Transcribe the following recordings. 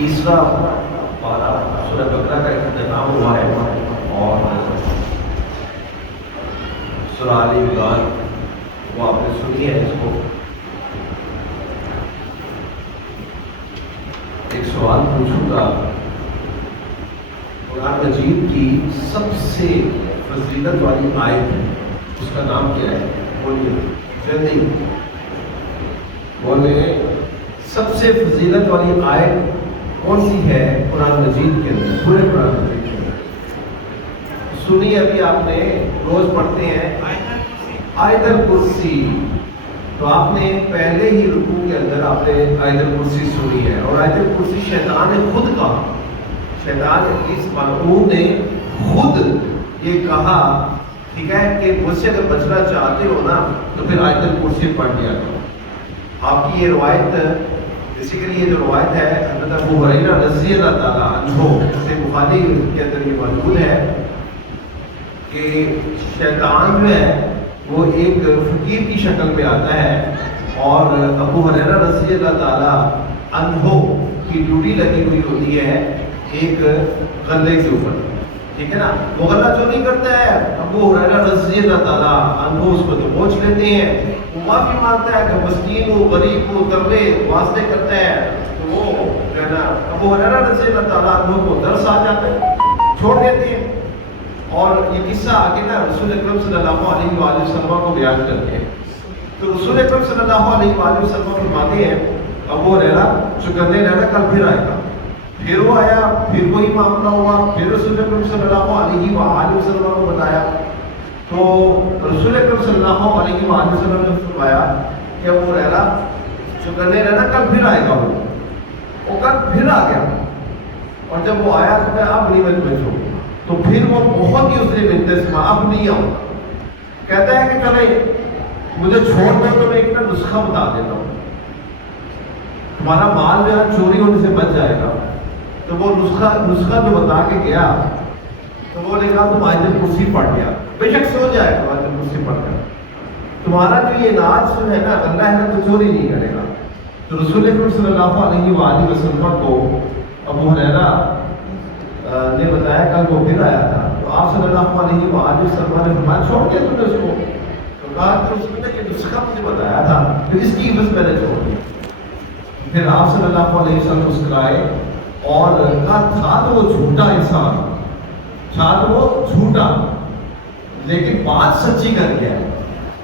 تیسرا پارہ سورہ بقرہ کا اختتام ہوا ہے اور سورہ آل عمران وہ آپ نے سنی ہے. اس کو ایک سوال پوچھوں گا، قرآن مجید کی سب سے فضیلت والی آیت اس کا نام کیا ہے؟ بولیے جلدی بولے. سب سے فضیلت والی آیت کون سی ہے قرآن مجید کے اندر؟ پورے قرآن مجید کے اندر سنی ابھی آپ نے، روز پڑھتے ہیں آیت الکرسی. تو آپ نے پہلے ہی رکوع کے اندر آپ نے آیت الکرسی سنی ہے، اور آیت الکرسی شیطان نے خود کہا، شیطان اس ملعون نے خود یہ کہا، ٹھیک ہے، کہ مجھ سے اگر بچنا چاہتے ہو نا تو پھر آیت الکرسی پڑھ لیا کرو. آپ کی یہ روایت بیسیکلی یہ جو روایت ہے حضرت ابو ہریرہ رضی اللہ تعالیٰ عنہ سے بخاری کے اندر یہ موجود ہے کہ شیطان جو ہے وہ ایک فقیر کی شکل میں آتا ہے، اور ابو ہریرہ رضی اللہ تعالیٰ عنہ کی ڈیوٹی لگی ہوئی ہوتی ہے ایک غلے کے اوپر، ٹھیک ہے نا. وہ غلہ چوری کرتا ہے، ابو ہریرہ رضی اللہ تعالیٰ عنہ اس کو تو پہنچ لیتے ہیں. وہ معافی مانگتا ہے کہ مسکین ہو، غریب ہو، ترلے واسطے کرتا ہے، تو وہ جو ہے نا ابو ہریرہ رضی اللہ تعالیٰ عنہ کو درس آ جاتا ہے، چھوڑ دیتے ہیں. اور یہ قصہ آگے نا رسول اکرم صلی اللہ علیہ وآلہ وسلم کو بیان کرتے ہیں. تو رسول اکرم صلی اللہ علیہ وآلہ وسلم فرماتے ہیں ابو ہریرہ چکنے رہنا، کل پھر آئے گا. پھر وہ آیا، پھر وہی معاملہ ہوا، پھر رسول اکرم صلی اللہ علیہ وآلہ وسلم کو بتایا. تو رسول اکرم صلی اللہ علیہ وآلہ وسلم نے فرمایا کہ ابو ہریرہ چکنے رہنا، کل پھر آئے گا. وہ کل پھر آ گیا، اور جب وہ آیا تو میں اب نہیں میں چھوڑوں. تو پھر وہ بہت ہی اس نے منتظر اب نہیں آؤں. کہتا ہے کہ چلے مجھے چھوڑ دو تو میں ایک نا نسخہ بتا دیتا ہوں، تمہارا مال جو ہے چوری ہونے سے بچ جائے گا. تو وہ نسخہ جو بتا کے گیا تو وہ نے کہا تم آیت الکرسی پڑھ گیا، بے شک سو جائے گا آیت الکرسی پڑھ گیا، تمہارا جو یہ ناز جو ہے نا اللہ ہے نا تو چوری نہیں کرے گا. تو رسول اکرم صلی اللہ علیہ وآلہ وسلم کو ابو ہریرہ نے بتایا کل وہ پھر آیا تھا. تو آپ صلی اللہ علیہ وآلہ وسلم نے فرمایا چھوڑ دیا تم نے اس کو؟ تو کہا کہ اس نے یہ نسخہ مجھے بتایا تھا تو اس کی عوض میں نے چھوڑ دیا. پھر آپ صلی اللہ علیہ وسلم مسکرائے اور کہا تھا تو وہ جھوٹا انسان، تھا تو وہ جھوٹا، لیکن بات سچی کر گیا.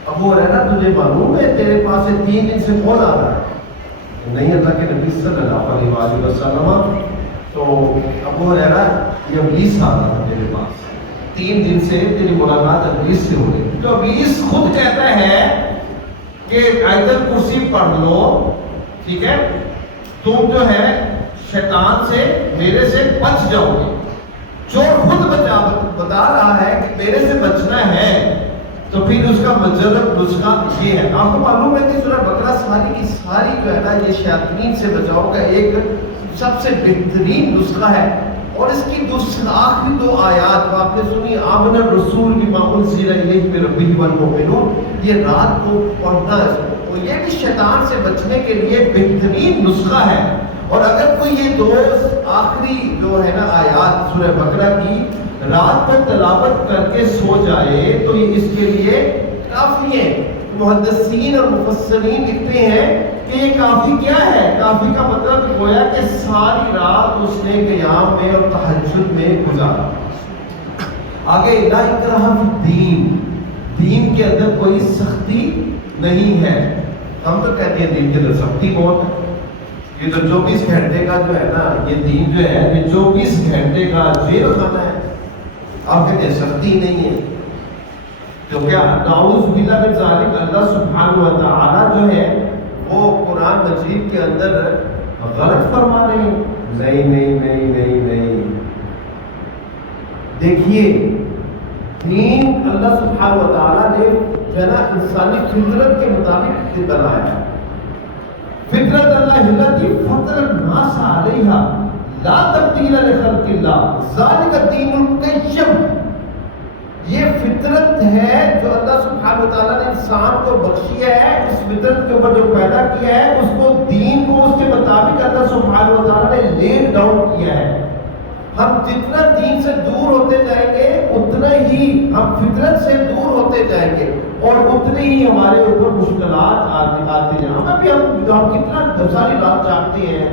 ابو ہریرہ تجھے معلوم ہے تیرے پاس 3 دن سے کون آ رہا ہے؟ نہیں، اللہ کے نبی صلی اللہ علیہ وآلہ وسلم. تو ابو ہریرہ یہ ابلیس آ رہا تھا تیرے پاس، 3 دن سے تیری ملاقات ابلیس سے ہو رہی. تو ابلیس خود کہتا ہے کہ آیت الکرسی پڑھ لو، ٹھیک ہے، تم جو ہے شیطان سے میرے سے بچ جاؤ گے. چور خود بتا رہا ہے کہ میرے سے بچنا ہے، تو پھر اس کا مجرد نسخہ یہ ہے. آپ کو معلوم ہے کہ سورہ بقرہ ساری کی ساری جو ہے نا یہ شیاطین سے بچاؤ کا ایک سب سے بہترین نسخہ ہے. اور اس کی آخری 2 آیات آپ نے سنی، آمن الرسول بما انزل الیہ من ربہ والمؤمنون، یہ رات کو پڑھنا ہے. اور یہ بھی شیطان سے بچنے کے لیے بہترین نسخہ ہے. اور اگر کوئی یہ 2 آخری جو ہے نا آیات سورہ بقرہ کی رات کو تلاوت کر کے سو جائے تو یہ اس کے لیے کافی ہے. محدثین اور مفسرین لکھتے ہیں کہ یہ کافی کیا ہے؟ کافی کا مطلب گویا کہ ساری رات اس نے قیام میں اور تہجد میں گزارا. آگے لا اکراہ فی الدین، دین کے اندر کوئی سختی نہیں ہے. ہم تو کہتے ہیں دین کے اندر سختی بہت ہے. یہ تو 24 گھنٹے کا جو ہے نا یہ دین جو ہے یہ 24 گھنٹے کا جیل خانہ ہے. آپ کہتے ہیں سختی نہیں ہے، تو کیا نعوذ باللہ من ذالک اللہ سبحانہ و تعالی جو ہے وہ قرآن مجید کے اندر غلط فرما رہے ہیں؟ نہیں نہیں نہیں نہیں نہیں. دیکھیے دین اللہ سبحانہ و تعالیٰ نے جو ہے نا انسانی فطرت کے مطابق بنایا ہے. فطرت اللہ التی فطر الناس علیہا لا تبدیل لخلق اللہ ذالک الدین القیم. یہ فطرت ہے جو اللہ سبحانہ و تعالیٰ نے انسان کو بخشی ہے، اس فطرت کے اوپر جو پیدا کیا ہے اس کو دین کو اس کے مطابق اللہ سبحانہ و تعالیٰ نے نیل ڈاؤن کیا ہے. ہم جتنا دین سے دور ہوتے جائیں گے اتنا ہی ہم فطرت سے دور ہوتے جائیں گے اور اتنے ہی ہمارے اوپر مشکلات آتے جائیں. ہم کتنا ساری رات جاگتے ہیں,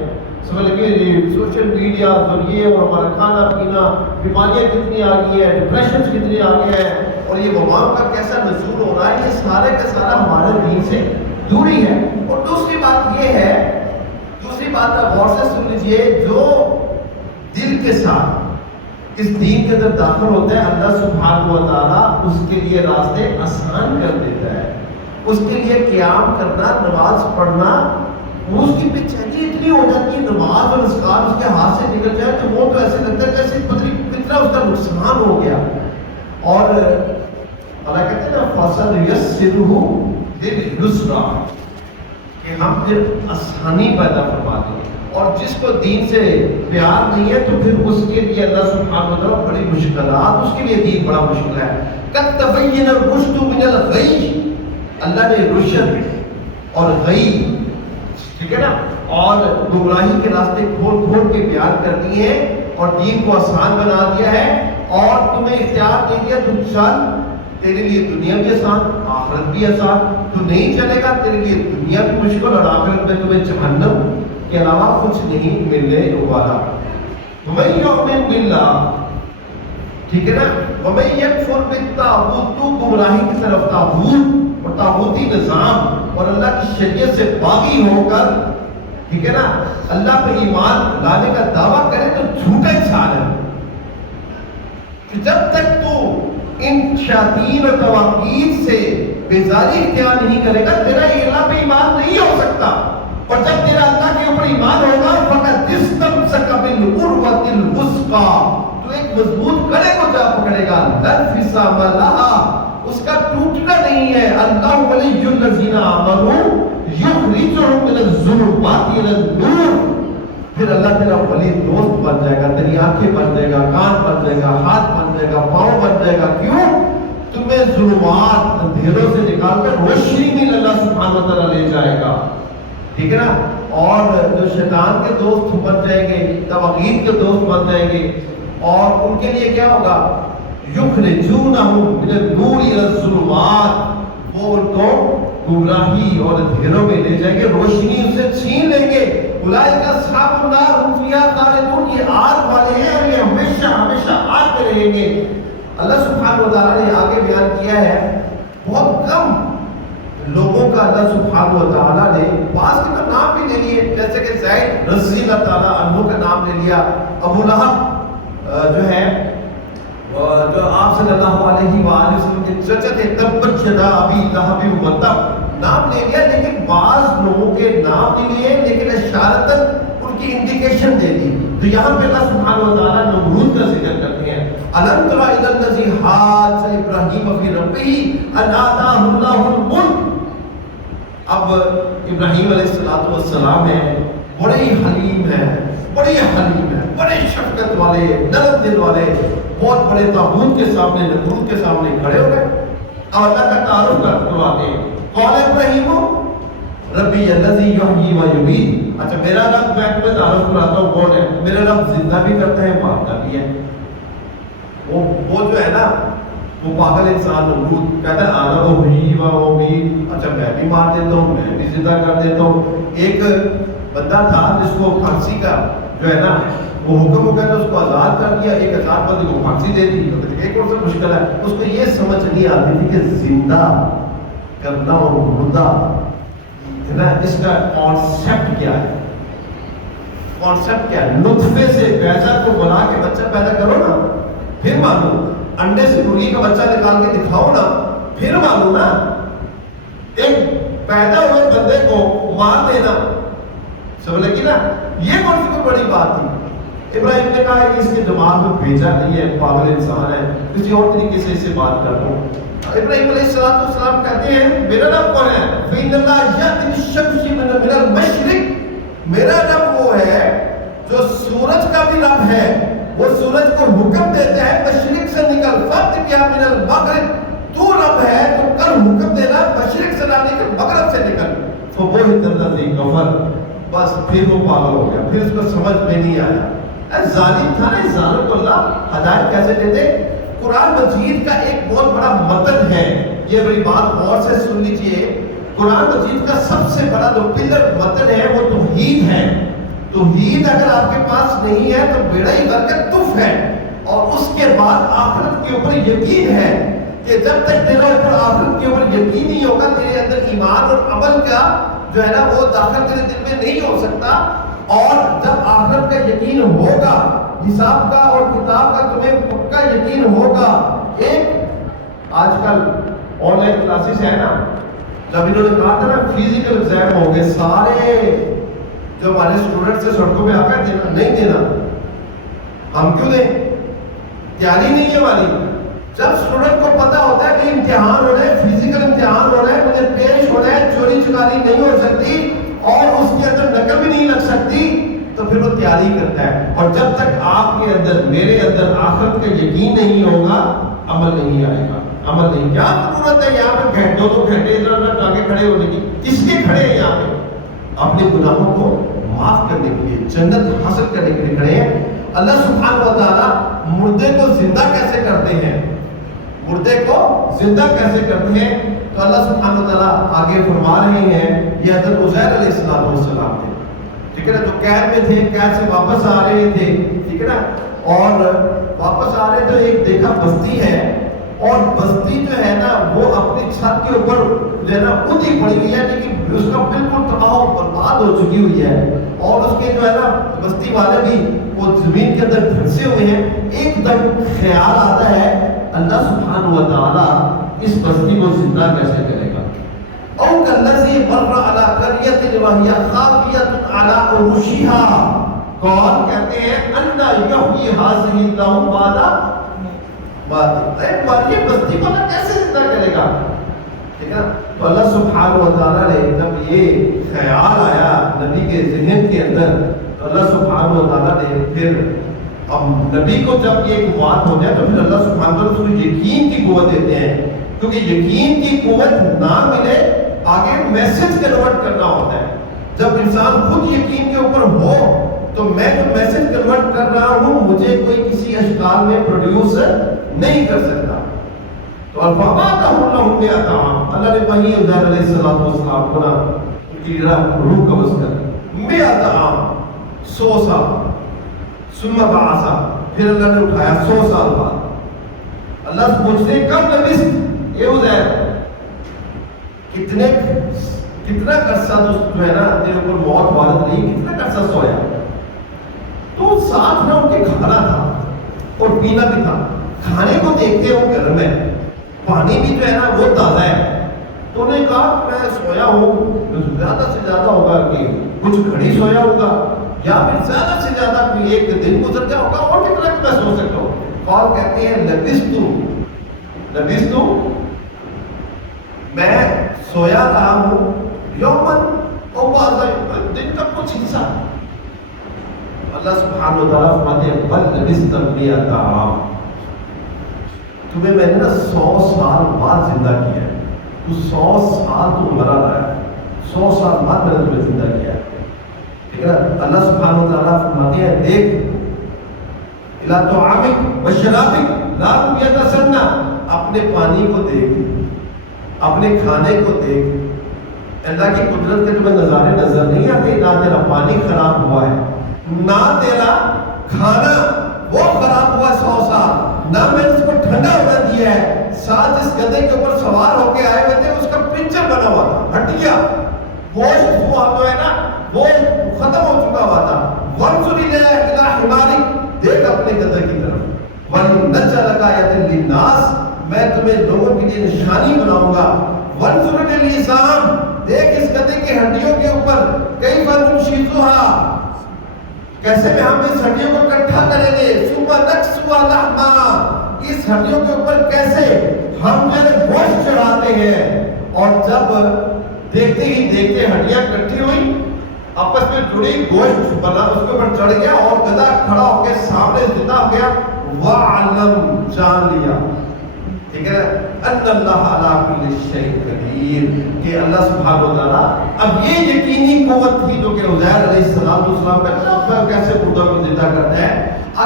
سمجھ لگے سوشل میڈیا ذریعے, اور ہمارا کھانا پینا, بیماریاں کتنی آ گئی ہے, ڈپریشن کتنی آ گیا ہے, اور یہ وبا کا کیسا نزول ہو رہا ہے, یہ سارے کا سارا ہمارے دین سے دوری ہے. اور دوسری بات یہ ہے, دوسری بات آپ غور سے سن لیجئے, جو دل کے ساتھ اس دین کے اندر داخل ہوتا ہے اللہ سبحانہ و تعالیٰ اس کے لیے راستے آسان کر دیتا ہے. اس کے لیے قیام کرنا, نماز پڑھنا, اس کی بے چینی اتنی ہو جاتی ہے, نماز اور اذکار اس کے ہاتھ سے نکل جائے تو وہ تو ایسے لگتا ہے جیسے پتہ نہیں کتنا اس کا نقصان ہو گیا. اور اللہ کہتے ہیں نا فَسَنُيَسِّرُهُ لِلْيُسْرَىٰ, کہ ہم پھر آسانی پیدا فرما دیں. اور جس کو دین سے پیار نہیں ہے تو پھر اس کے لیے اللہ سبحانہ و تعالیٰ بڑی مشکلات, اس کے لیے دین بڑا مشکل ہے. قَدْ تَبَيَّنَ الرُّشْدُ مِنَ الْغَيِّ, اللہ نے رشد اور غی, ٹھیک ہے نا, اور گمراہی کے راستے کھول کھول کے بیان کر دیے ہیں اور دین کو آسان بنا دیا ہے اور تمہیں اختیار دے دیا, تم چل, تیرے لیے دنیا بھی آسان آخرت بھی آسان. تو نہیں چلے گا تیرے لیے دنیا بھی مشکل اور آخرت میں تمہیں جہنم کے علاوہ کچھ نہیں ملنے والا. وَمَن يُؤْمِن بِاللَّهِ, ٹھیک ہے نا, وَمَن يَكْفُرْ بِالطَّاغُوتِ, تو گمراہی کی طرف طاغوت اور طاغوتی نظام اور اللہ کی شریعت سے باغی ہو کر, ٹھیک ہے نا, اللہ پہ ایمان لانے کا دعویٰ کرے تو جھوٹا انسان ہے. جب تک تو ان شیاطین اور طواغیت سے بیزاری اختیار نہیں کرے گا تیرا اللہ پہ ایمان نہیں ہو سکتا. اور جب تیرا اللہ کے اوپر ایمان ہوگا فقط استمسک بالعروۃ الوثقی, تو ایک مضبوط کڑے کو جا پکڑے گا, لا انفصام لہا, اس کا ٹوٹنا نہیں ہے. اللہ ولی الذین آمنوا یخرجہم من الظلمات الی النور, پھر اللہ تیرا ولی دوست بن جائے گا, تیری آنکھیں بن جائے گا, کان بن جائے گا, ہاتھ بن جائے گا, پاؤں بن جائے گا. کیوں؟ تمہیں ظلمات اندھیروں سے نکال کر روشنی میں اللہ سبحانہ و تعالیٰ لے جائے گا, ٹھیک ہے نا. اور جو شیطان کے دوست بن جائیں گے, طواغیت کے دوست بن جائیں گے, اور ان کے لیے کیا ہوگا, یخرجونہم من النور الی الظلمات, وہ ان کو گمراہی اور اندھیروں میں لے جائیں گے, روشنی ان سے چھین لیں گے. اولئک اصحاب النار هم فیہا خالدون, یہ آگ والے ہیں اور یہ ہمیشہ ہمیشہ آگ میں رہیں گے. اللہ سبحانہ و تعالیٰ نے آگے بیان کیا ہے, بہت کم لوگوں کا اللہ سبحانہ و تعالیٰ نے بعض کے تو نام بھی لے لیے, جیسے کہ زید رضی اللہ تعالیٰ عنہ کا نام لے لیا, ابو لہب جو ہے جو آپ صلی اللہ علیہ وآلہ وسلم کے چچا تھے, تبت یدا ابی لہب وتب, نام لے لیا, لیکن بعض لوگوں کے نام نہیں لیے لیکن اشارتاً ان کی انڈیکیشن دے دی. تو یہاں پہ اللہ سبحانہ و تعالیٰ نمرود کا ذکر کرتے ہیں. أَلَمْ تَرَ إِلَى الَّذِي حَاجَّ إِبْرَاهِيمَ فِي رَبِّهِ أَنْ آتَاهُ اللَّهُ الْمُلْكَ. اب ابراہیم علیہ السلام ہے, بڑے ہی حلیم ہے, بڑے حلیم ہے, بڑے شفقت والے, نرم دل والے, بہت بڑے طاغوت کے سامنے, نمرود کے سامنے کھڑے ہو گئے اور اللہ کا تعارف کرواتے ہیں. کون ہے ابراہیم؟ ربی الذی یحیی و یمیت. اچھا میرا رب, میں تمہیں تعارف کراتا ہوں کون ہے. میرا رب زندہ بھی کرتا ہے, مارتا بھی ہے. وہ جو ہے نا وہ پاگل انسان نمرود کہتا ہے آنا احیی و امیت, اچھا میں بھی مار دیتا ہوں, میں بھی زندہ کر دیتا ہوں. ایک بندہ تھا جس کو پھانسی کا جو ہے نا وہ حکم ہو گیا تو اس کو آزاد کر دیا, 1000 بندے کو پھانسی دے دی. ایک اور سے مشکل ہے, اس کو یہ سمجھ نہیں آتی تھی کہ زندہ کرنا اور مردہ ہے نا, اس کا کانسیپٹ کیا ہے. کانسیپٹ کیا ہے؟ نطفے سے پیدا کو بنا کے بچہ پیدا کرو نا, پھر معلوم. انڈے سے مرغی کا بچہ نکال کے دکھاؤ نا, پھر معلوم نا. ایک پیدا ہوئے بندے کو مار دینا, سمجھ لگی نا, یہ کون سی کوئی بڑی بات تھی. ابراہیم نے کہا کہ اس کے دماغ میں بھیجا نہیں ہے, پاگل انسان ہے, کسی اور طریقے سے اس سے بات کر لوں. ابراہیم علیہ السلام کہتے ہیں میرا رب کون ہے؟ فَإِنَّ اللَّهَ يَأْتِي بِالشَّمْسِ مِنَ الْمَشْرِقِ, میرا رب وہ ہے جو سورج کا بھی رب ہے, وہ سورج کو حکم دیتا ہے مشرق سے نکل, فَأْتِ بِهَا مِنَ الْمَغْرِبِ, تو رب ہے تو کل حکم دینا مشرق سے نہ نکل, مغرب سے نکل. فَبُہِتَ الَّذِي كَفَرَ, بس پھر وہ پاگل ہو گیا، پھر اس کو سمجھ میں نہیں آیا. ظالم تھا نا، اس ظالم کو اللہ ہدایت کیسے دیتے؟ قرآن مجید کا ایک بہت بڑا متن ہے، یہ بڑی بات غور سے سن لیجئے. قرآن مجید کا سب سے بڑا جو پلر متن ہے وہ توحید ہے. توحید اگر آپ کے پاس نہیں ہے تو بیڑا ہی غرق تف ہے. اور اس کے بعد آخرت کے اوپر یقین ہے کہ جب تک تیرے اوپر آخرت کے اوپر یقین نہیں ہوگا، تیرے اندر ایمان اور عمل کا جو ہے نا وہ داخل تیرے دل میں نہیں ہو سکتا. اور جب آخرت کا یقین ہوگا، حساب کا اور کتاب کا تمہیں پکا یقین ہوگا. ایک آج کل آن لائن کلاسز ہے نا، جب انہوں نے کہا تھا نا فزیکل ایگزام ہو گئے، سارے جو ہمارے اسٹوڈنٹس سے سڑکوں پہ آ کر دینا نہیں دینا، ہم کیوں دیں؟ تیاری نہیں ہے ہماری. جب اسٹوڈنٹ کو پتا ہوتا ہے کہ امتحان ہو رہا ہے، فزیکل امتحان ہو رہا ہے، مجھے پیش ہو رہا ہے، چوری چکاری نہیں ہو سکتی اور اس کے اندر نقل بھی نہیں لگ سکتی، تو پھر وہ تیاری کرتا ہے. اور جب تک آپ کے اندر میرے اندر آخرت کا یقین نہیں ہوگا، عمل نہیں آئے گا. عمل نہیں. کیا ضرورت ہے یہاں پہ دو دو گھنٹے ادھر ادھر ٹانگے کھڑے ہونے کی؟ کس لیے کھڑے ہیں یہاں پہ؟ اپنے گناہوں کو معاف کرنے کے لیے، جنت حاصل کرنے کے لیے کھڑے ہیں. اللہ سبحانہ و تعالیٰ مردے کو زندہ کیسے کرتے ہیں؟ مردے کو زندہ کیسے کرتے ہیں؟ تو اللہ سبحانہ و تعالیٰ آگے فرما رہے ہیں، یہ حضرت عزیر علیہ السلام تھے، ٹھیک ہے نا، جو قید میں تھے، قید سے واپس آ رہے تھے، ٹھیک ہے نا، اور واپس آ رہے تو ایک دیکھا بستی ہے، اور بستی جو ہے نا وہ اپنی چھت کے اوپر جو ہے نا اونچی پڑی ہوئی ہے، لیکن اس کا بالکل تباہ و برباد ہو چکی ہوئی ہے، اور اس کے جو ہے نا بستی والے بھی وہ زمین کے اندر پھنسے ہوئے ہیں. ایک دم خیال آتا ہے اللہ سبحانہ و تعالیٰ اس بستی کو زندہ کیسے کرے گا. او کالذی مر علی قریۃ وہی خاویۃ علی عروشها، کون کہتے ہیں انا یحیی ھذہ اللہ بعد موتہا، یہ بستی کو اللہ کیسے زندہ کرے گا؟ ٹھیک ہے. تو اللہ سبحانہ و تعالیٰ نے جب یہ خیال آیا نبی کے ذہن کے اندر، تو اللہ سبحانہ و تعالیٰ نے پھر اب نبی کو جب یہ بات ہو جائے تو پھر اللہ سبحانہ و تعالیٰ اس کو یقین کی قوت دیتے ہیں، کیونکہ یقین کی قوت نہ ملے آگے میسج کنورٹ کرنا ہوتا ہے. جب انسان خود یقین کے اوپر ہو تو میں جو میسج کنورٹ کر رہا ہوں مجھے کوئی کسی اشکال میں پروڈیوس نہیں کر سکتا. تو الفاظ اللہ نے وہی عزیر علیہ السلام کو نا ان کی روح قبض کر 100 عام 100 سال ثم بعثا، پھر اللہ نے اٹھایا 100 سال بعد. اللہ سے پوچھتے ہیں کب لبثت یہ عزیر، کتنا عرصہ جو ہے نا تیرے اوپر موت وارد نہیں، کتنا عرصہ سویا؟ تو ساتھ نہ ان کے کھانا تھا اور پینا بھی تھا. کھانے کو دیکھتے ہو گرم ہے، پانی بھی جو ہے نا وہ تازہ ہے. تو انہوں نے کہا میں سویا ہوں زیادہ سے زیادہ ہوگا کہ کچھ گھڑی سویا ہوگا، یا پھر زیادہ سے زیادہ کوئی ایک دن گزر گیا ہوگا، اور کتنا میں سو سکتا ہوں. اور کہتے ہیں لبثت میں سویا رہا ہوں یومن او بعض دن کا کچھ حصہ. اللہ سبحانہ و تعالیٰ فرماتے ہیں بل لبثت 100 عام، تمہیں میں نے نا 100 سال بعد زندہ کیا ہے. تو 100 سال تو مرا رہا ہے، 100 سال بعد میں نے تمہیں زندہ کیا ہے. ٹھیک ہے نا. اللہ سبحانہ و تعالیٰ فرماتے ہیں دیکھ الی طعامک و شرابک لا یتسنى، اپنے پانی کو دیکھ، اپنے کھانے کو دیکھ. اللہ کی قدرت کے تمہیں نظارے نظر نہیں آتے؟ نہ تیرا پانی خراب ہوا ہے، نہ تیرا کھانا وہ خراب ہوا 100 سال، نہ میں اس کو ٹھنڈا ہونا دیا ہے. ساتھ اس گدھے کے اوپر سوار ہو کے آئے ہوئے تھے، اس کا پکچر بنا ہوا تھا، ہٹیا گوشت ہوا جو ہے نا وہ ختم ہو چکا ہوا تھا. وانظر الی حمارک، دیکھ اپنے گدھے کی طرف. ولنجعلک آیۃ للناس، میں تمہیں لوگوں کے لیے نشانی بناؤں گا. وانظر الی العظام، دیکھ اس گدھے کی ہڈیوں کے اوپر کیف ننشزها، کیسے میں ہم اس ہڈیوں کو اکٹھا کریں گے. ثم نکسوها لحما، اس ہڈیوں کے اوپر کیسے ہم جو ہے گوشت چڑھاتے ہیں. اور جب دیکھتے ہی دیکھتے ہڈیاں اکٹھی ہوئی، آپس میں جڑی، گوشت بنا اس کے اوپر چڑھ گیا، اور گدھا کھڑا ہو کے سامنے زندہ ہو گیا. وعلم، جان لیا. ٹھیک ہے نا، ان اللہ علی کل شیء قدیر، کہ اللہ سبحانہ و تعالیٰ، اب یہ یقینی قوت تھی جو کہ عزیر علیہ السلام کا کیسے مردہ کو زندہ کرتا ہے.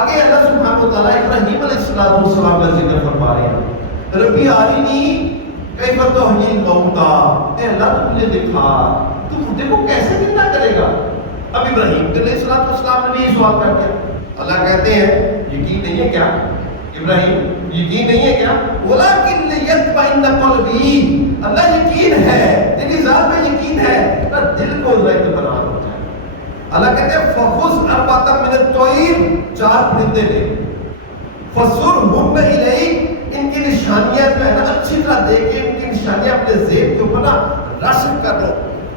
آگے اللہ سبحانہ و تعالیٰ ابراہیم علیہ السلام کا ذکر فرما رہے ہیں، ربی آرینی کیف تحیی الموتیٰ، اے اللہ تو مجھے دکھا تو مردے کو کیسے زندہ کرے گا. اب ابراہیم علیہ السلام نے بھی یہ سوال کر دیا. اللہ کہتے ہیں یقین نہیں ہے کیا ابراہیم، یقین نہیں ہے کیا؟ وَلَكِنْ لِيَطْمَئِنَّ قَلْبِي، اللہ یقین ہے، تیری ذات میں یقین ہے، نہ دل کو اطمینان ہو جائے. اللہ کہتے ہیں فَخُذْ أَرْبَعَةً مِنَ الطَّيْرِ، 4 پرندے لے، فَصُرْهُنَّ إِلَيْكَ، ان کی نشانیاں جو ہے نا اچھی طرح دیکھ کے ان کی نشانیاں اپنے ذہن کے اوپر نا رسم کر لو،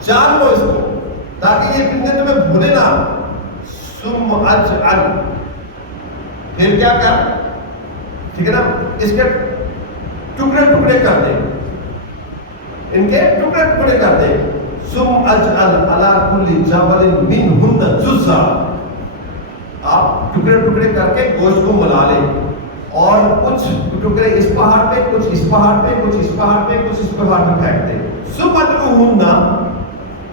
جان لو اس کو، تاکہ یہ پرندے تمہیں بھولے نہ. ثُمَّ اجعل، پھر کیا کر، ٹھیک ہے نا، اس کے ٹکڑے ٹکڑے کر دے، ان کے ٹکڑے ٹکڑے کر دے. ثم اجعل علی کل جبل منہن جزءا، آپ ٹکڑے ٹکڑے کر کے گوشت کو ملا لیں، اور کچھ ٹکڑے اس پہاڑ پہ، کچھ اس پہاڑ پہ، کچھ اس پہاڑ پہ، کچھ اس پہاڑ پہ پھینک دیں. ثم ادعوہن،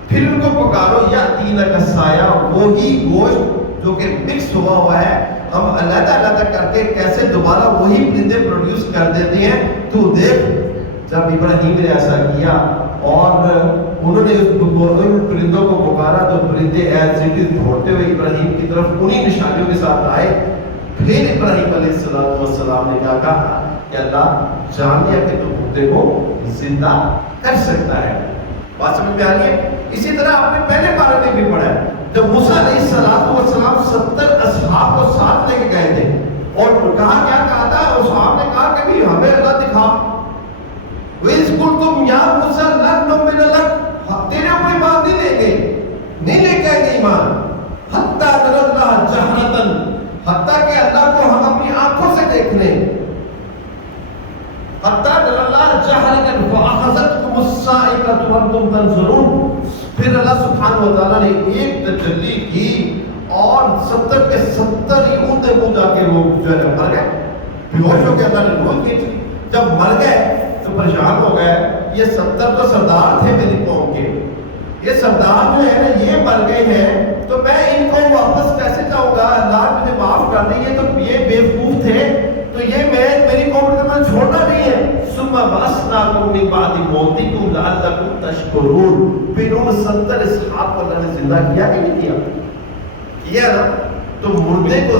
پھر ان کو پکارو، یاتینک سایہ، وہی گوشت جو کہ مکس ہوا ہے، ہم علیحدہ علیحدہ کر کے کیسے دوبارہ وہی پرندے پروڈیوس کر دیتے ہیں. تو دیکھ جب ابراہیم نے ایسا کیا اور انہوں نے ان پرندوں کو پکارا تو پرندے ایز اٹ از دوڑتے ہوئے ابراہیم کی طرف انہی نشانیوں کے ساتھ آئے. پھر ابراہیم علیہ السلام نے کہا کہ اللہ جان لیا کہ تو مردے کو زندہ کر سکتا ہے. بات سمجھ میں آ رہی ہے؟ اسی طرح آپ نے پہلے بارے میں بھی پڑھا ہے، جب موسیٰ علیہ السلام 70 اصحاب کو ساتھ لے کے گئے تھے اور کہا کیا کہا تھا، اصحاب نے کہا کہ بھی ہمیں اللہ دکھا. وَإِذْ قُلْتُمْ يَا مُوسَىٰ لَن نُؤْمِنَ لَكَ، تیرے اوپر ایمان نہیں لیں گے، نہیں لے کے آئیں گے ایمان، حَتَّىٰ نَرَى اللَّهَ جَهْرَةً، حتیٰ کہ اللہ کو ہم اپنی آنکھوں سے دیکھ لیں. حَتَّىٰ نَرَى اللَّهَ جَهْرَةً فَأَخَذَتْكُمُ الصَّاعِقَةُ وَأَنْتُمْ تَنظُرُونَ. پھر اللہ سبحانہ و تعالیٰ نے ایک تجلی کی اور 70 کے 70 ہی اونتے منہ جا کے وہ جو ہے مر گئے، بے ہوش ہو کے اللہ نے روح کھینچی. جب مر گئے تو پریشان ہو گئے، یہ 70 تو سردار تھے میری قوم کے، یہ سردار جو ہے نا یہ مر گئے ہیں تو میں ان کو واپس کیسے جاؤں گا، اللہ مجھے معاف کر دیں، یہ تو یہ بیوقوف تھے تو یہ میں میری قوم کو میں چھوڑنا نہیں ہے. ثم بعثناکم من بعد موتکم لعلکم تشکرون. پھر ان 70 اصحاب کو اللہ نے زندہ کیا کہ نہیں کیا؟ کیا نا. تو مردے کو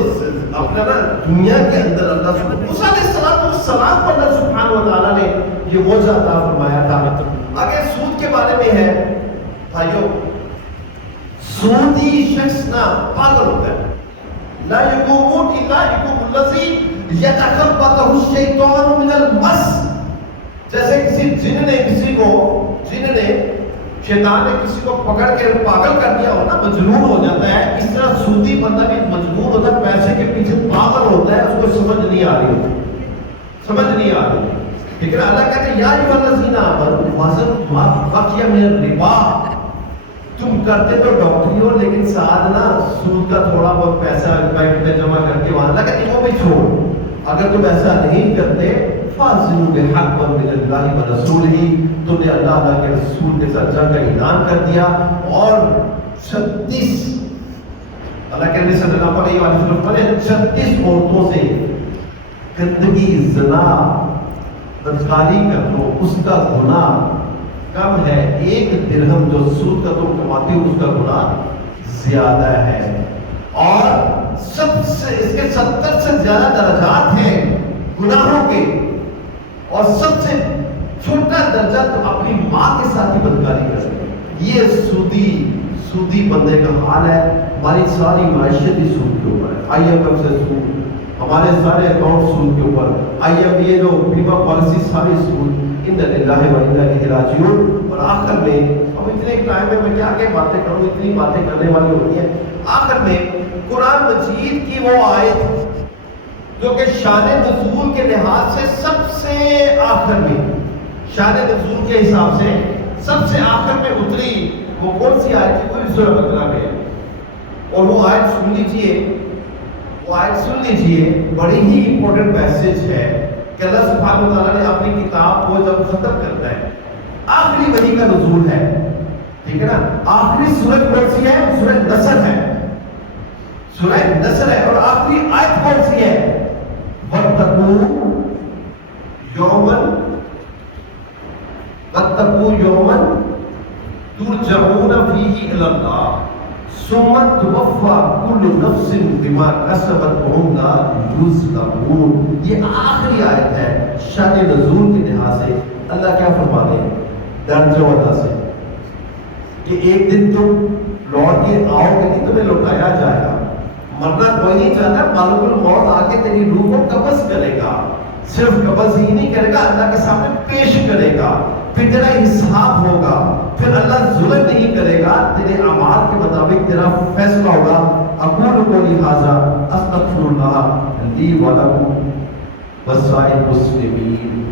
اپنا نا دنیا کے اندر اللہ موسیٰ علیہ السلام کو اللہ سبحانہ و تعالیٰ نے یہ معجزہ عطا فرمایا تھا. آگے سود کے بارے میں ہے بھائیو، سودی شخص نا پاگل ہوتا ہے. لا یقومون الا یقوم الذی یتخبطہ الشیطان من المس. جیسے کسی جن نے شیطان نے کسی کو پکڑ کے پاگل کر دیا ہو نا، مجنون ہو جاتا ہے، اس طرح سودی بندہ بھی مجنون ہوتا ہے، پیسے کے پیچھے پاگل ہوتا ہے، اس کو سمجھ نہیں آ رہی ہوتی. لیکن اللہ کہتے ہیں یا ایھا الذین آمنوا ما بقی من الربا، تم کرتے تو ڈاکٹری ہو لیکن ساتھ نا سود کا تھوڑا بہت پیسہ بینک میں جمع کر کے وہاں لگا وہ بھی چھوڑ. اگر تم ایسا نہیں کرتے فَأَذِنُوا بِحَقٍّ مِّنَ اللَّهِ وَرَسُولِهِ، تم نے اللہ کے رسول کے ساتھ جنگ کا اعلان کر دیا. اور 36 اللہ کے نبی صلی اللہ علیہ وسلم نے 36 عورتوں سے گندگی، زنا، بدکاری کر لو، اس کا گناہ کم ہے. 1 درہم جو سود کا تم کماتے ہو اس کا گناہ زیادہ ہے. اور سب سے اس کے 70 سے زیادہ درجات ہیں گناہوں کے، اور سب سے چھوٹا درجہ تو اپنی ماں کے ساتھ ہی بدکاری کر سکتے. یہ سودی بندے کا حال ہے. ہماری ساری معیشت ہی سود کے اوپر ہے. IMF سے سود، ہمارے سارے اکاؤنٹ سود کے اوپر، IMF یہ جو بیمہ پالیسی ساری سود. اِنَّ لِلَّهِ وَإِنَّا إِلَيْهِ رَاجِعُونَ. اور آخر میں اب اتنے ٹائم میں کیا باتیں کروں، اتنی باتیں کرنے والی ہوتی ہیں. آخر میں قرآن مجید کی وہ آیت جو کہ شان نزول کے لحاظ سے سب سے آخر میں، شان نزول کے حساب سے سب سے آخر میں اتری، وہ کون سی آیت تھی؟ کوئی سورہ بقرہ میں. اور وہ آیت سن لیجئے، بڑی ہی امپورٹنٹ میسج ہے. کہ اللہ سبحانہ و تعالیٰ نے اپنی کتاب کو جب ختم کرتا ہے، آخری وحی کا نزول ہے، ٹھیک ہے نا، آخری سورت کون سی ہے؟ سورہ نصر ہے، سورہ نصر ہے، اور آخری آیت کون سی ہے؟ وَاتَّقُوا يَوْمًا تُرْجَعُونَ فِيهِ إِلَى اللَّهِ ثُمَّ تُوَفَّى كُلُّ نَفْسٍ بِمَا كَسَبَتْ وَهُمْ لَا يُظْلَمُونَ۔ یہ آخری آیت ہے شان نزول کے لحاظ سے۔ اللہ کیا فرما رہے ہیں؟ ڈر جاؤ اللہ سے کہ ایک دن تم لوٹ کے آؤ گے نہیں، تمہیں لوٹایا جائے گا۔ مرنا کوئی نہیں چاہتا، مالک الموت آ کے تیری روح کو قبض کرے گا، صرف قبض ہی نہیں کرے گا، اللہ کے سامنے پیش کرے گا، پھر تیرا حساب ہوگا، پھر اللہ ظلم نہیں کرے گا، تیرے اعمال کے مطابق تیرا فیصلہ ہوگا۔ اقول قولی ھذا استغفر اللہ لی ولکم وسائر المسلمین۔